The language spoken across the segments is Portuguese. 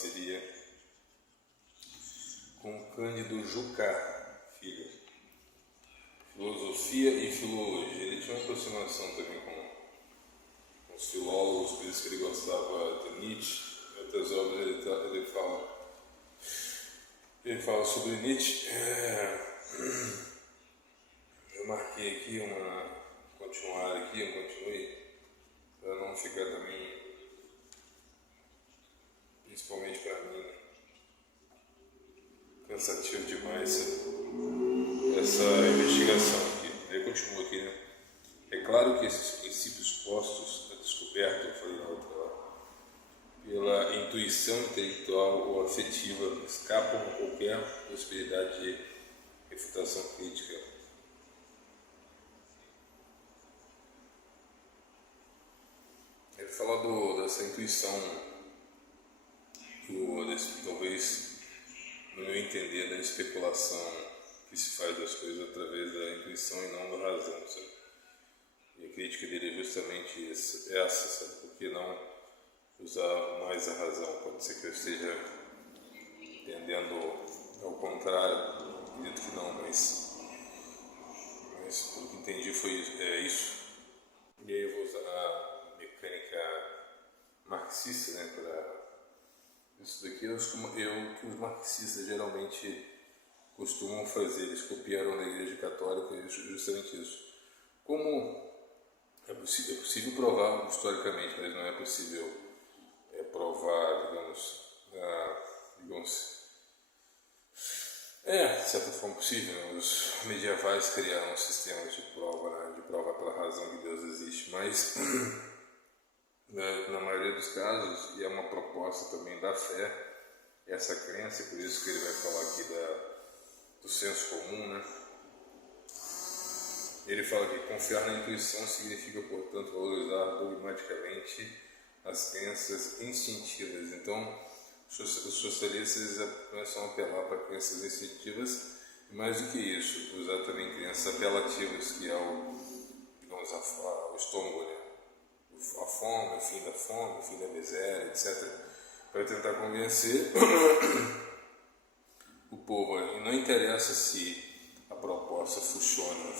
parceria com Cândido Jucá Filho, Filosofia e Filologia. Ele tinha uma aproximação também com os filólogos, por isso que ele gostava de Nietzsche. Em outras obras ele fala sobre Nietzsche. Eu marquei aqui continue, para não ficar também, principalmente para mim, cansativo demais essa investigação aqui. Eu continuo aqui, né? É claro que esses princípios postos na descoberta, eu falei na outra lá, pela intuição intelectual ou afetiva, escapam a qualquer possibilidade de refutação crítica. Ele fala dessa intuição, talvez, no meu entender, da especulação que se faz das coisas através da intuição e não da razão, sabe? E a crítica dele é justamente essa, sabe? Por que não usar mais a razão? Pode ser que eu esteja entendendo ao contrário, acredito que não, mas pelo que entendi foi isso. E aí eu vou usar a mecânica marxista, né, para isso daqui. Que os marxistas geralmente costumam fazer, eles copiaram da Igreja Católica justamente isso. Como é possível provar historicamente, mas não é possível provar, digamos, de certa forma possível, né? Os medievais criaram sistemas de prova pela razão que Deus existe, mas na maioria dos casos, e é uma proposta também da fé, essa crença, por isso que ele vai falar aqui do senso comum, né? Ele fala que confiar na intuição significa, portanto, valorizar dogmaticamente as crenças instintivas. Então, os socialistas começam a apelar para crenças instintivas, e mais do que isso, usar também crenças apelativas, que é o estômago, né? A fome, o fim da miséria, etc., para tentar convencer o povo. E não interessa se a proposta funciona,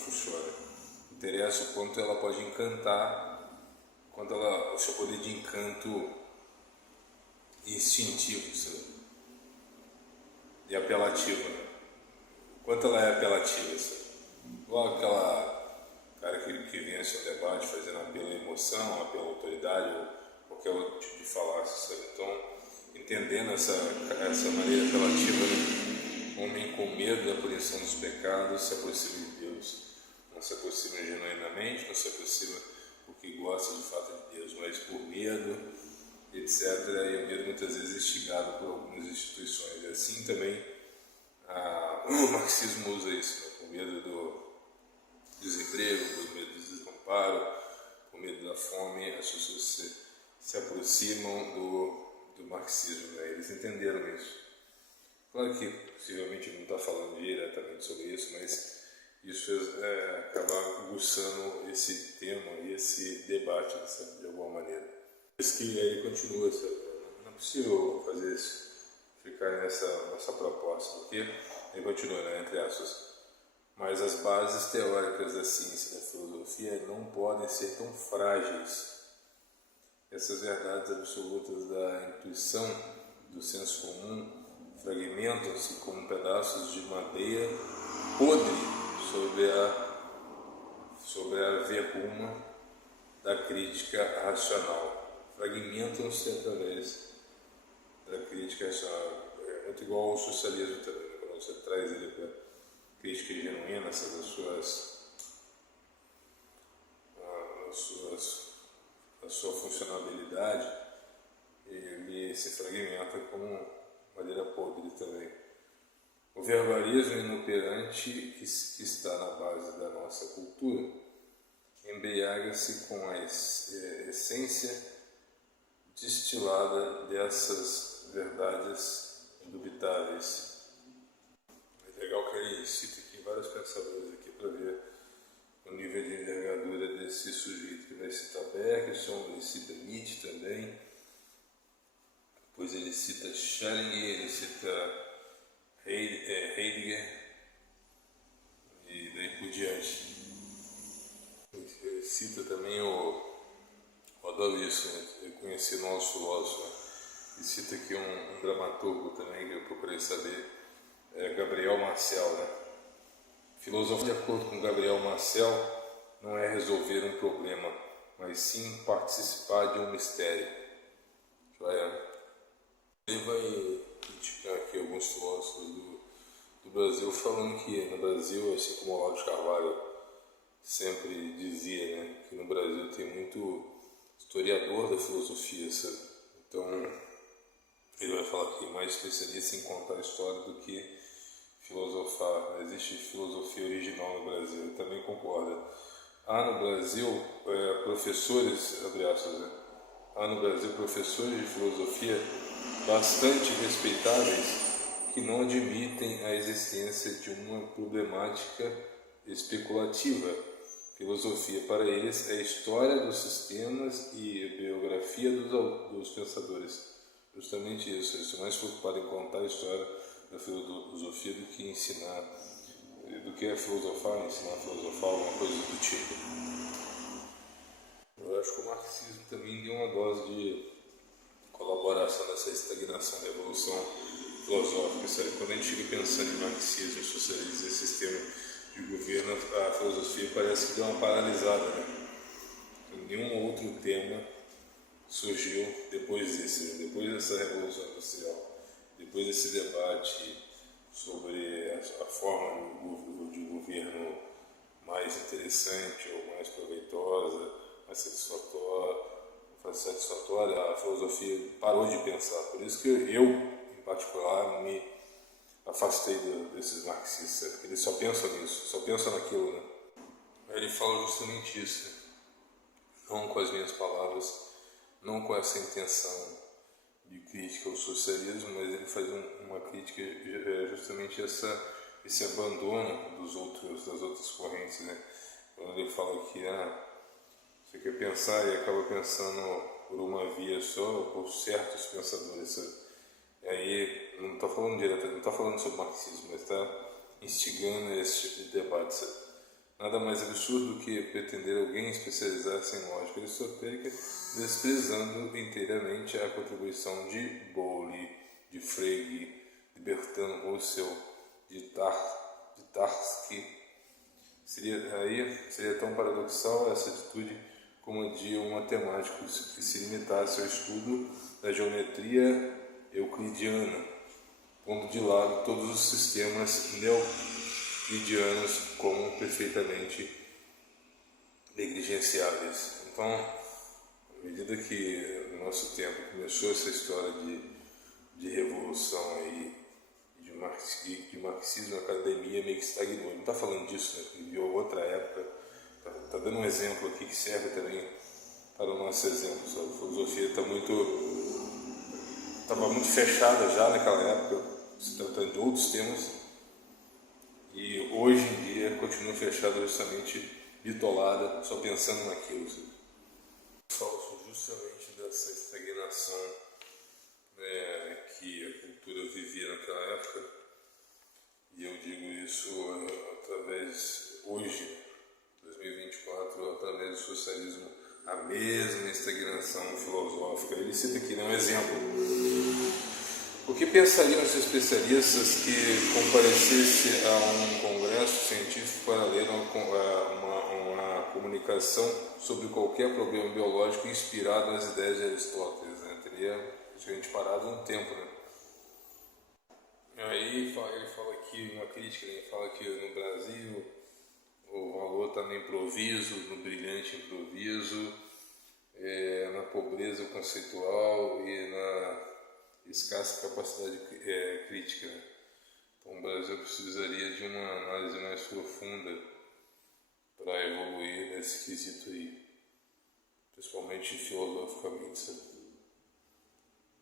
interessa o quanto ela pode encantar, o seu poder de encanto instintivo, sabe? E apelativa, né? Quanto ela é apelativa, sabe? Igual aquela cara que vence um debate fazendo apelo à emoção, apelo à autoridade, ou qualquer outro tipo de falácia, sabe? Então, entendendo essa maneira apelativa, né? O homem com medo da punição dos pecados se aproxima de Deus. Não se aproxima genuinamente, não se aproxima porque gosta de fato de Deus, mas por medo, etc. E o medo muitas vezes é instigado por algumas instituições. E assim também o marxismo usa isso, né? Por medo do desemprego, por medo do desamparo, por medo da fome, as pessoas se aproximam do marxismo, né? Eles entenderam isso. Claro que possivelmente não está falando diretamente sobre isso, mas isso acaba aguçando esse tema e esse debate, sabe, de alguma maneira. Mas que aí continua, sabe? Não é possível fazer isso, ficar nessa proposta, porque ele continua, né, entre aspas. Mas as bases teóricas da ciência e da filosofia não podem ser tão frágeis. Essas verdades absolutas da intuição, do senso comum, fragmentam-se como pedaços de madeira podre sobre a verruma da crítica racional. Fragmentam-se através da crítica racional. É muito igual ao socialismo também, né? Quando você traz ele para crítica genuína, a sua funcionalidade, ele se fragmenta como madeira podre também. O verbalismo inoperante que está na base da nossa cultura embriaga-se com a essência destilada dessas verdades indubitáveis. É legal que ele cita aqui vários pensadores aqui para ver o nível de envergadura desse sujeito, que vai citar Bergson, ele cita Nietzsche também, depois depois ele cita Schelling, ele cita Heidegger e daí por diante. Ele cita também o Adorno, conhecido nosso filósofo, né? E cita aqui um dramaturgo também que eu procurei saber, Gabriel Marcel, né? Filosofia, de acordo com Gabriel Marcel, não é resolver um problema, mas sim participar de um mistério. Ele vai criticar aqui alguns filósofos do Brasil, falando que no Brasil, assim como o Olavo de Carvalho sempre dizia, né, que no Brasil tem muito historiador da filosofia, sabe? Então ele vai falar que mais especialista em contar a história do que filosofar. Não existe filosofia original no Brasil. Eu também concordo. Há no Brasil professores, abre aspas, né? Há no Brasil professores de filosofia bastante respeitáveis que não admitem a existência de uma problemática especulativa. Filosofia para eles é a história dos sistemas e a biografia dos pensadores. Justamente isso, eles estão mais preocupados em contar a história da filosofia do que ensinar, do que filosofar, ensinar a filosofar, alguma coisa do tipo. Eu acho que o marxismo também deu uma dose de colaboração nessa estagnação da evolução filosófica, sabe? Quando a gente fica pensando em marxismo, socialismo e sistema de governo, a filosofia parece que deu uma paralisada, né? Nenhum outro tema surgiu depois disso, depois dessa revolução industrial, depois desse debate sobre a forma de governo mais interessante ou mais proveitosa, mais satisfatória, a filosofia parou de pensar. Por isso que eu em particular, me afastei desses marxistas, porque eles só pensam nisso, só pensam naquilo, né? Ele fala justamente isso, né? Não com as minhas palavras, não com essa intenção de crítica ao socialismo, mas ele faz uma crítica justamente esse abandono das outras correntes, né? Quando ele fala que você quer pensar e acaba pensando por uma via só, ou por certos pensadores, sabe? E aí, não estou falando diretamente, não estou falando sobre marxismo, mas está instigando esse tipo de debate, sabe? Nada mais absurdo do que pretender alguém especializar-se em lógica aristotélica, desprezando inteiramente a contribuição de Bowley, de Frege, de Bertrand Russell, de Tarski. Seria tão paradoxal essa atitude como a de um matemático que se limitasse ao estudo da geometria euclidiana, pondo de lado todos os sistemas euclidianos como perfeitamente negligenciáveis. Então, à medida que no nosso tempo começou essa história de revolução aí, de marxismo, a academia meio que estagnou. Ele não está falando disso, né? Ele viveu outra época. Está dando um exemplo aqui que serve também para o nosso exemplo. A filosofia estava muito fechada já naquela época, se tratando de outros temas, e hoje em dia continua fechada, justamente bitolada, só pensando naquilo. Falo justamente dessa estagnação, né, que a cultura vivia naquela época, e eu digo isso através, hoje, 2024, através do socialismo, a mesma estagnação filosófica. Ele cita aqui, um exemplo. O que pensariam os especialistas que comparecesse a um congresso científico para ler uma comunicação sobre qualquer problema biológico inspirado nas ideias de Aristóteles, né? Teria praticamente parado um tempo, né? Aí ele fala aqui, uma crítica, ele fala que no Brasil o valor está no improviso, no brilhante improviso, na pobreza conceitual e na escassa capacidade crítica. Então o Brasil precisaria de uma análise mais profunda para evoluir nesse quesito aí, principalmente filosoficamente, sabe?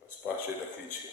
Faz parte aí da crítica.